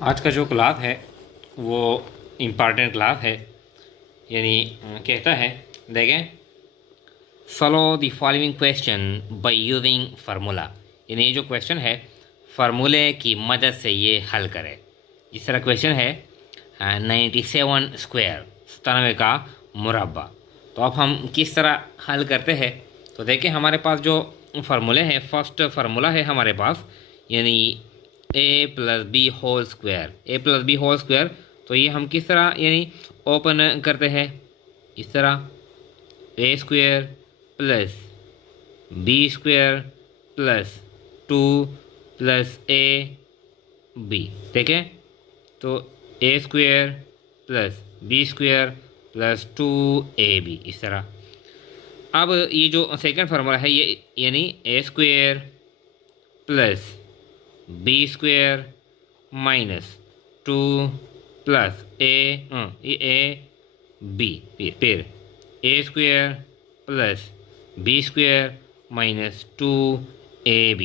आज का जो क्लास है वो इम्पॉर्टेंट क्लास है। यानी कहता है, देखें, solve the following question by using formula. यानी ये जो क्वेश्चन है फार्मूले की मदद से ये हल करें। जिस तरह क्वेश्चन है 97 स्क्वायर, 97 का मुरब्बा। तो अब हम किस तरह हल करते हैं, तो देखें हमारे पास जो फार्मूले हैं, फर्स्ट फार्मूला है हमारे पास, यानी ए plus B whole square. A plus B whole square, तो ये हम किस तरह यानी ओपन करते हैं, इस तरह A square plus B square plus 2 plus A B. देखें, तो A square plus B square plus 2ab, इस तरह। अब ये जो सेकंड फार्मूला है ये यानी A square plus B square minus 2 plus A B, फिर A square plus B square minus 2ab।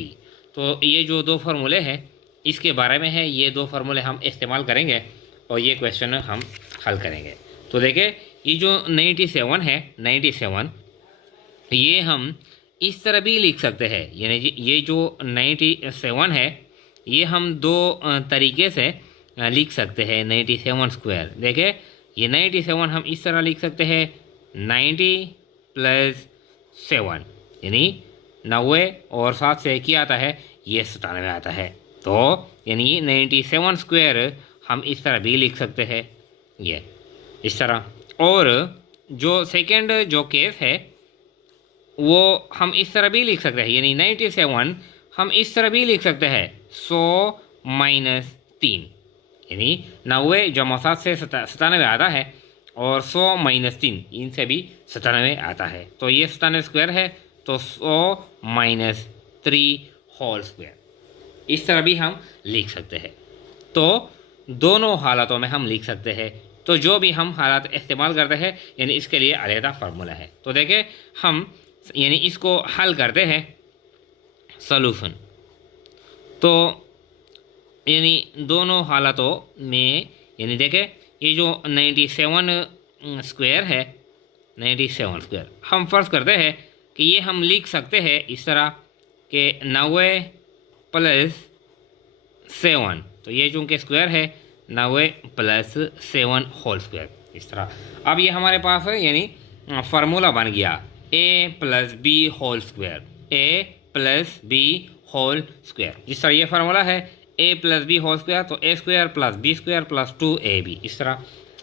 तो ये जो दो फार्मूले हैं इसके बारे में है, ये दो फार्मूले हम इस्तेमाल करेंगे और ये क्वेश्चन हम हल करेंगे। तो देखिए, ये जो 97 है, 97 ये हम इस तरह भी लिख सकते हैं। यानी ये जो 97 है ये हम दो तरीके से लिख सकते हैं। 97 स्क्वायर, देखिए ये 97 हम इस तरह लिख सकते हैं 90 प्लस 7, यानी 90 और 7 से क्या आता है, ये 97 आता है। तो यानी 97 स्क्वायर हम इस तरह भी लिख सकते हैं, ये इस तरह। और जो सेकंड जो केस है वो हम इस तरह भी लिख सकते हैं, यानी 97 हम इस तरह भी लिख सकते हैं 100 माइनस 3, यानी 90 जमा 7 से 97 आता है और 100 माइनस 3 इनसे भी 97 आता है। तो ये 97 स्क्वायर है, तो 100 माइनस 3 होल स्क्वायर, इस तरह भी हम लिख सकते हैं। तो दोनों हालातों में हम लिख सकते हैं। तो जो भी हम हालात इस्तेमाल करते हैं यानी इसके लिए अलग फार्मूला है। तो देखें, हम यानी इसको हल करते हैं सॉल्यूशन। तो यानी दोनों हालातों में यानी देखें, ये जो 97 स्क्वायर है, 97 स्क्वायर हम फर्ज करते हैं कि ये हम लिख सकते हैं इस तरह कि 90 प्लस 7, तो ये चूँकि स्क्वायर है 90 प्लस 7 होल स्क्वायर, इस तरह। अब ये हमारे पास है यानी फार्मूला बन गया A plus B whole square, A plus B whole square. जिस तरह ये फार्मूला है A plus B whole square, तो A square plus B square plus 2ab, इस तरह।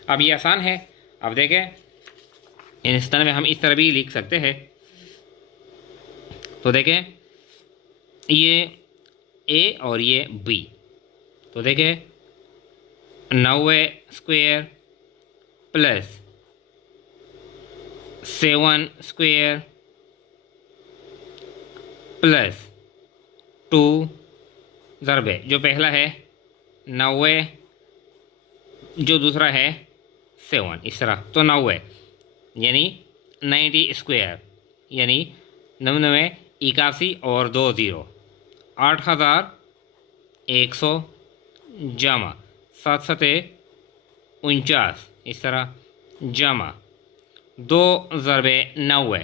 अब ये आसान है। अब देखें, इस तरह में हम इस तरह भी लिख सकते हैं। तो देखें, ये ए और ये बी, तो देखें 90 स्क्वायर प्लस 7 स्क्वायर प्लस 2 ज़रबे जो पहला है 90, जो दूसरा है 7, इस तरह। तो 90 यानी 90 स्क्वायर, यानी 99 81 और 2 0, 8100 जमा 7 7 49, इस तरह, जमा 2 ज़रबे 90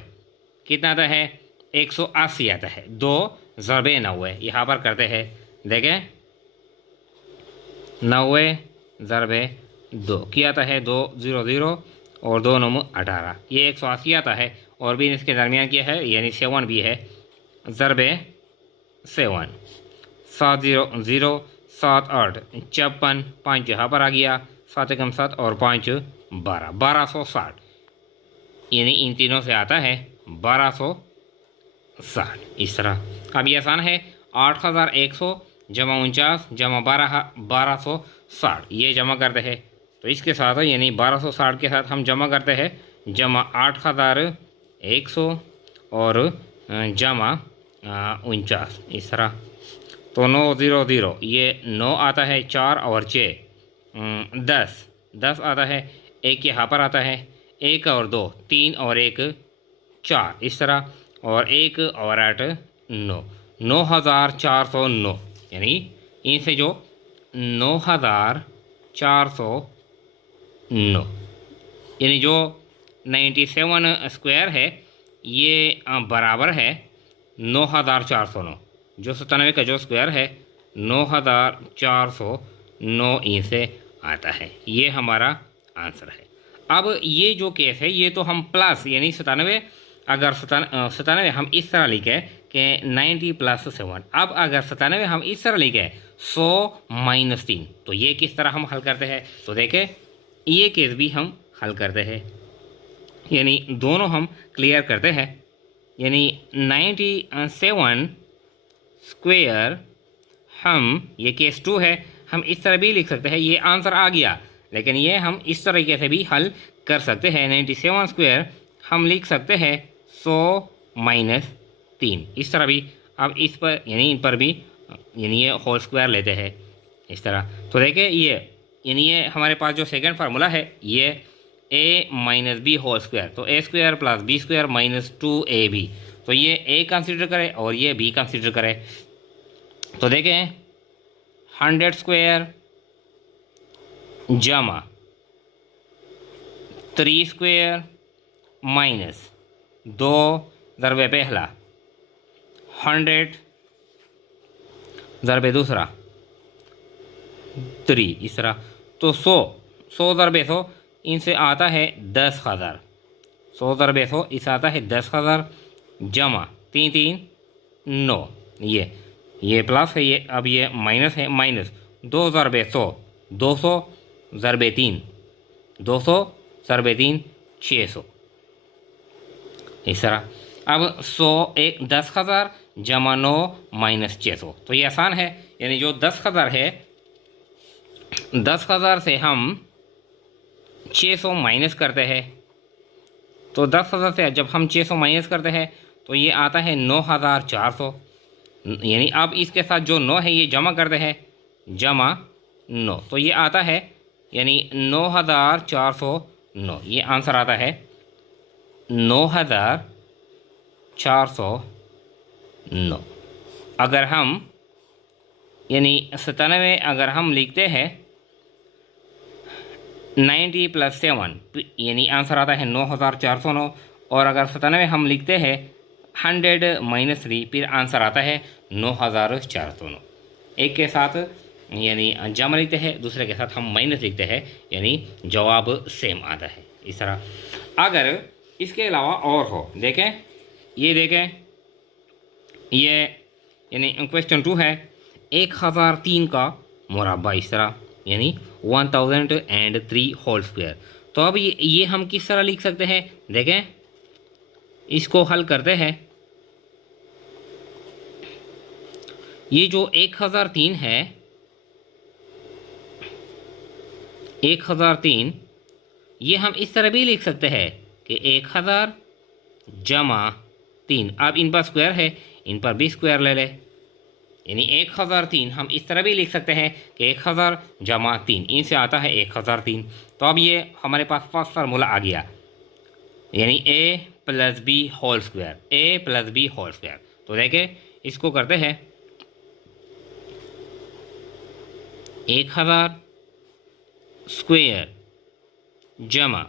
कितना आता है, 180 आता है। 2 ज़रबे 90 यहाँ पर करते हैं, देखें 90 ज़रबे 2 क्या आता है, 2 0 0 और 2 9 18, ये 180 आता है। और भी इसके दरमियान क्या है, यानी 7 भी है, ज़रबे 7, 7 0 0 7 8 56, 5 यहाँ पर आ गया, 7 एकम 7 और 5 12, 1260, यानी इन तीनों से आता है 1260, इस तरह। अब ये आसान है, 8100 जमा 49 जमा 1260, ये जमा करते हैं। तो इसके साथ यानी 1260 के साथ हम जमा करते हैं, जमा 8100 और जमा 49, इस तरह। तो 9 0 0 ये 9 आता है, 4 और 6 10 आता है, 1 यहाँ पर आता है, 1 और 2 3 और 1 4, इस तरह। और 1 और 8 9, 9409, यानी इनसे जो 9,409, यानी जो 97 स्क्वायर है ये बराबर है 9,409। जो 97 का जो स्क्वायर है 9,409 इनसे आता है। ये हमारा आंसर है। अब ये जो केस है ये तो हम प्लस यानी 97, अगर 97 हम इस तरह लिखे कि 90 + 7। अब अगर 97 हम इस तरह लिखे 100 - 3, तो ये किस तरह हम हल करते हैं? तो देखें ये केस भी हम हल करते हैं, यानी दोनों हम क्लियर करते हैं। यानी 97 स्क्वायर हम, ये केस 2 है, हम इस तरह भी लिख सकते हैं। ये आंसर आ गया, लेकिन ये हम इस तरीके से भी हल कर सकते हैं। 97 स्क्वायर हम लिख सकते हैं 100 - 3, इस तरह भी। अब इस पर यानी इन पर भी यानी ये होल स्क्वायर लेते हैं इस तरह। तो देखिए ये यानी ये हमारे पास जो सेकंड फार्मूला है ये a - b होल स्क्वायर, तो a² + b² - 2ab, तो ये a कंसिडर करें और ये b कंसिडर करें। तो देखें 100 स्क्वायर जमा 3 स्क्वायर माइनस 2 ज़रबे पहला 100 ज़रबे दूसरा 3, इस तरह। तो 100 ज़रबे 100 इनसे आता है 10,000, 100 ज़रबे 100 इससे आता है 10,000 जमा 3 3 9, ये प्लस है, ये अब ये माइनस है, माइनस 2 ज़रबे 100 200 ज़रबे 3 200 ज़रबे 3 600, इस तरह। अब 100 एक 10,000 जमा 9 माइनस 600, तो ये आसान है। यानी जो 10,000 है 10,000 से हम 600 माइनस करते हैं, तो 10,000 से जब हम 600 माइनस करते हैं तो ये आता है 9,400। यानी अब इसके साथ जो 9 है ये जमा करते हैं, जमा 9, तो ये आता है यानी 9,409। ये आंसर आता है 9,409। अगर हम यानी 97 अगर हम लिखते हैं 90 + 7, यानी आंसर आता है 9,409। और अगर 97 हम लिखते हैं 100 - 3, फिर आंसर आता है 9,409। एक के साथ यानी जमा लिखते हैं, दूसरे के साथ हम माइनस लिखते हैं, यानी जवाब सेम आता है इस तरह। अगर इसके अलावा और हो, देखें ये देखें ये यानी क्वेश्चन 2 है 1003 का मुरब्बा, इस तरह यानी 1003 होल स्क्वायर। तो अब ये हम किस तरह लिख सकते हैं? देखें इसको हल करते हैं। ये जो 1003 है 1003 ये हम इस तरह भी लिख सकते हैं कि 1000 जमा 3। अब इन पर स्क्वायर है, इन पर भी स्क्वायर ले ले, यानी 1003 हम इस तरह भी लिख सकते हैं कि 1000 जमा 3, इनसे आता है 1003। तो अब ये हमारे पास फर्स्ट फार्मूला आ गया, यानी a + b whole square, a + b whole square. तो देखें इसको करते हैं 1000 स्क्वायर जमा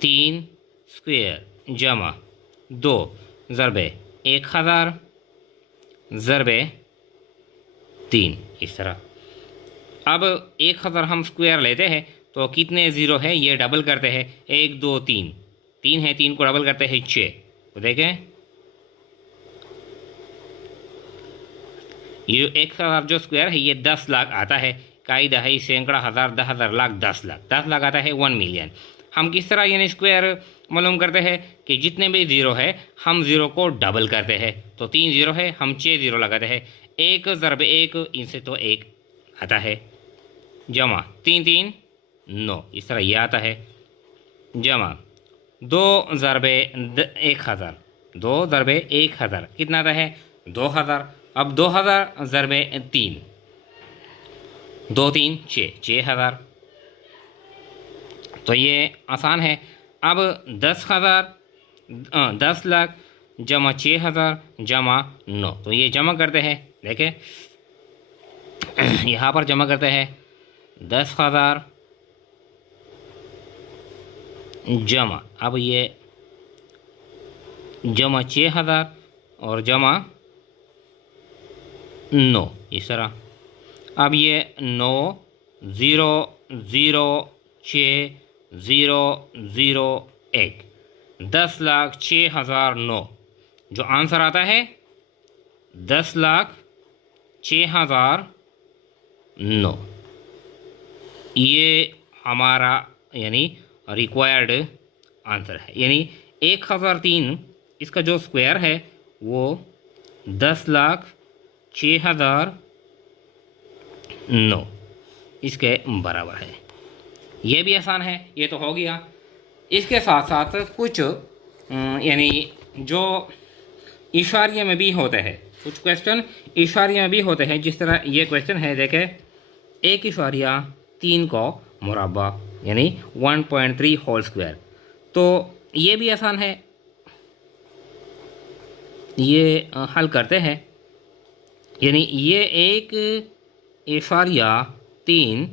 3 स्क्वायर जमा 2 ज़रबे 1000 ज़रबे 3, इस तरह। अब 1000 हम स्क्वायर लेते हैं तो कितने ज़ीरो है ये डबल करते हैं, 1 2 3, 3 है, 3 को डबल करते हैं 6। तो देखें ये 1000 जो स्क्वायर है ये 10 लाख आता है। कायदा है सैकड़ा हज़ार 10,000 लाख 10 लाख, 10 लाख आता है 1 मिलियन। हम किस तरह यानी स्क्वायर मालूम करते हैं कि जितने भी ज़ीरो है हम ज़ीरो को डबल करते हैं। तो 3 ज़ीरो है, हम 6 ज़ीरो लगाते हैं, 1 ज़रबे 1 इनसे तो 1 आता है, जमा 3 3 9, इस तरह ये आता है, जमा 2 ज़रबे 1000, 2 ज़रबे 1000 कितना आता है 2000। अब 2000 ज़रबे 3, 2 3 6, 6000। तो ये आसान है। अब 10 लाख जमा 6000 जमा 9, तो ये जमा करते हैं। देखें यहाँ पर जमा करते हैं 10,000 जमा, अब ये जमा 6,000 और जमा 9, इस तरह। अब ये 9 0 0 6 0 0 1, 10,06,009। जो आंसर आता है 10,06,009, ये हमारा यानी रिक्वायर्ड आंसर है। यानी 1003 इसका जो स्क्वायर है वो 10,06,009 इसके बराबर है। ये भी आसान है, ये तो हो गया। इसके साथ साथ कुछ यानी जो इशारिया में भी होते हैं, कुछ क्वेश्चन इशारिया में भी होते हैं। जिस तरह ये क्वेश्चन है, देखें 1.3 का मुरब्बा यानी 1.3 होल स्क्वायर। तो ये भी आसान है, ये हल करते हैं। यानी ये 1.3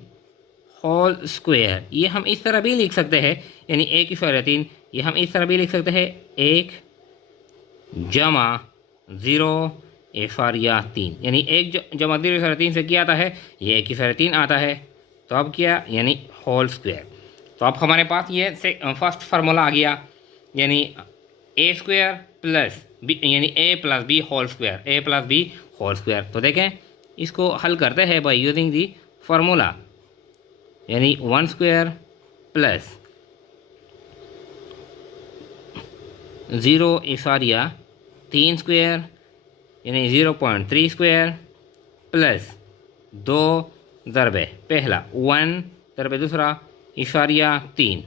होल स्क्वायर, ये हम इस तरह भी लिख सकते हैं। यानी 1.3 ये हम इस तरह भी लिख सकते हैं, 1 जमा 0.3, यानी 1 जमा 0.3 से क्या आता है, ये 1.3 आता है। तो अब क्या, यानी होल स्क्वायर। तो अब हमारे पास ये फर्स्ट फार्मूला आ गया, यानी ए स्क्वायर प्लस बी, यानी ए plus B whole square, A plus B whole square. तो देखें इसको हल करते हैं बाय यूजिंग दी फार्मूला, यानी 1 स्क्वायर प्लस 0.3 स्क्वायर यानी 0.3 स्क्वायर प्लस 2 ज़रबे पहला 1 ज़रबे दूसरा इशारिया 3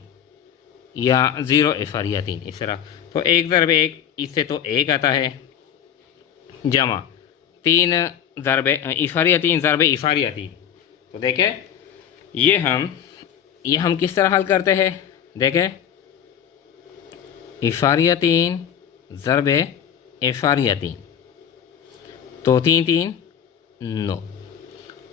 या 0.3, इस तरह। तो 1 ज़रबे 1, इससे तो 1 आता है, जमा 3 ज़रबे इशारिया 3 ज़रबे इशारिया 3। तो देखें ये हम किस तरह हल करते हैं, देखें इशारिया 3 ज़रबे इशारिया 3, तो 3 3 9।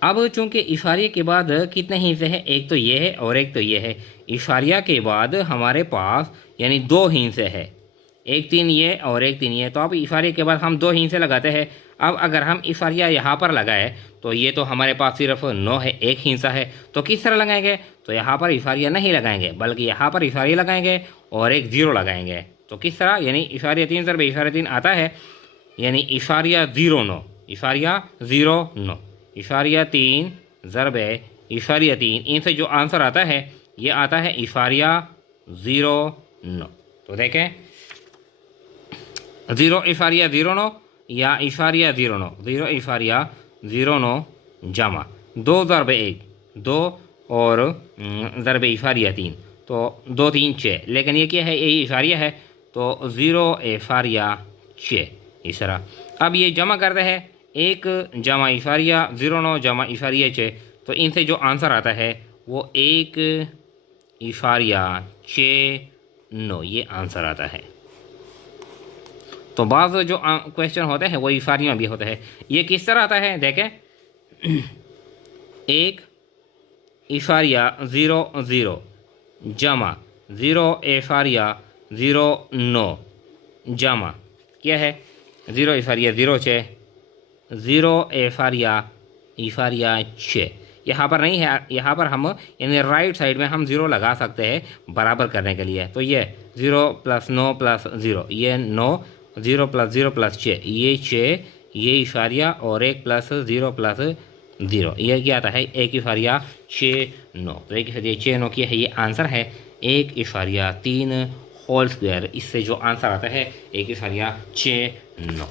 अब चूंकि इशारिया के बाद कितने हिस्से हैं, एक तो ये है और एक तो ये है। इशारिया के बाद हमारे पास यानी 2 हिस्से है, एक 3 ये और एक 3 ये। तो अब इशारिया के बाद हम 2 हिस्से लगाते हैं। अब अगर हम इशारिया यहाँ पर लगाए तो ये तो हमारे पास सिर्फ 9 है, एक हिस्सा है। तो किस तरह लगाएंगे, तो यहाँ पर इशारिया नहीं लगाएंगे, बल्कि यहाँ पर इशारिया लगाएंगे और एक 0 लगाएंगे। तो किस तरह, यानी इशारिया 3 ज़रबे इशारिया 3 आता है, यानी इशारिया 0 9, इशारिया 0 9, इशारिया 3 ज़रबे इशारिया 3, इनसे जो आंसर आता है ये आता है इशारिया 0 9। तो देखें 0.09 या इशारिया 0 9, 0.09 जमा 2 ज़रबे 1 2 और ज़रबे इशारिया 3, तो 2 3 6। लेकिन ये क्या है, ये इशारिया है, तो 0.6 इस तरह। अब ये जमा करते हैं, 1 जमा इशारिया 0.9 जमा इशारिया 6। तो इनसे जो आंसर आता है वो 1.69 ये आंसर आता है। तो बाज़ जो क्वेश्चन होते हैं वो इशारिया में भी होते हैं। ये किस तरह आता है, देखें 1.0 जमा 0.09 जमा क्या है 0.06 0.6। यहाँ पर नहीं है, यहाँ पर हम यानी राइट साइड में हम 0 लगा सकते हैं बराबर करने के लिए। तो ये 0 + 9 + 0, ये 9 0 + 0 + 6, ये 6, ये इशारिया और 1 + 0 + 0, ये क्या आता है 1.69। तो 1.69 की है ये आंसर है 1.3 होल स्क्वायर। इससे जो आंसर आता है 1.69।